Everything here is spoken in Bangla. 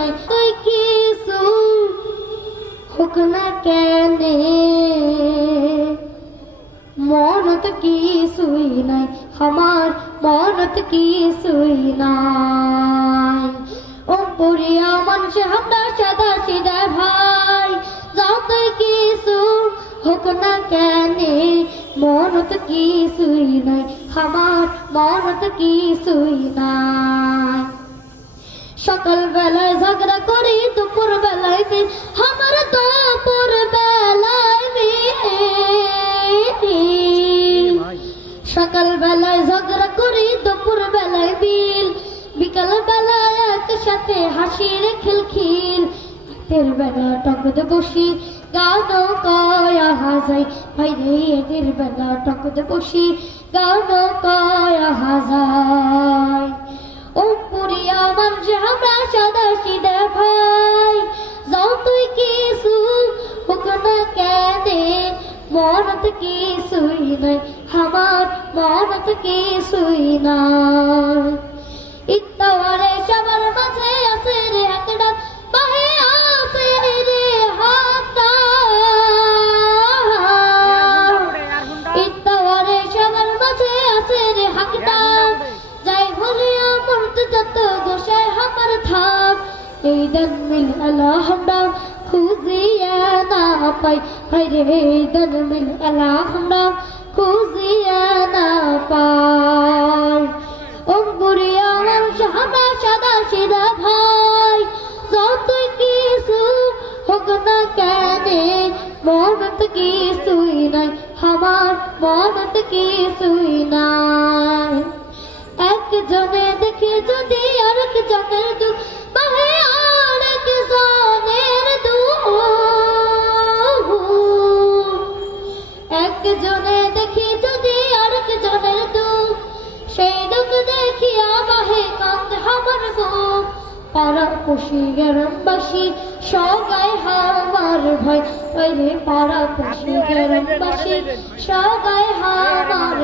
চাই ওই কিছু? হোক না কেন? মনত কিছুই নাই, আমার মনত কিছুই নাই। ও পুরিয়া মানুষ আমরা সাদা সিদা ভাই যাও তাই কিছু হোক না কেন, মনত কিছুই নাই, আমার মনত কিছুই নাই। সকাল বেলায় ঝগড়া করি দুপুর বেলায় বিল আমার দুপুর বেলায় বিল সকাল বেলায় ঝগড়া করি দুপুর বেলায় বিল বিকাল বেলায় একসাথে হাসির খিলখিল রাতের বেলা টকতে বসি গান কয়া হাজাই ভাই রে এদের বেলা টকতে বসি গান কয়া হাজাই আমরা সাদা সিধা ভাই যাও তুই কিছু হোক না কেনে মনত কিছুই নাই। আমার মনত কিছুই নাই। ইত্তাওয়ারে সবার মাঝে আছে রে একটা বাহে আছে রে হাতটা। ইত্তাওয়ারে সবার মাঝে আছে রে হাকটা যাই বলে আমার তো যত গোসাই আমার থাক এই দন মিল আল্লাহমরা খুঁজিয়া না পাই। হাই এই দন মিল আল্লাহমরা খুঁজিয়া না পাই। অঙ্গুরি আমার সাদা সাদা সিধা ভাই। যতই কিছু হোক না কেনে, মনত কিছুই নাই। আমার মনত নাই। একজনে দেখে যদি পাড়া পশি গ্রামবাসী সবাই হামার ভয়। রে পাড়া পশি গ্রামবাসী সগাই হামার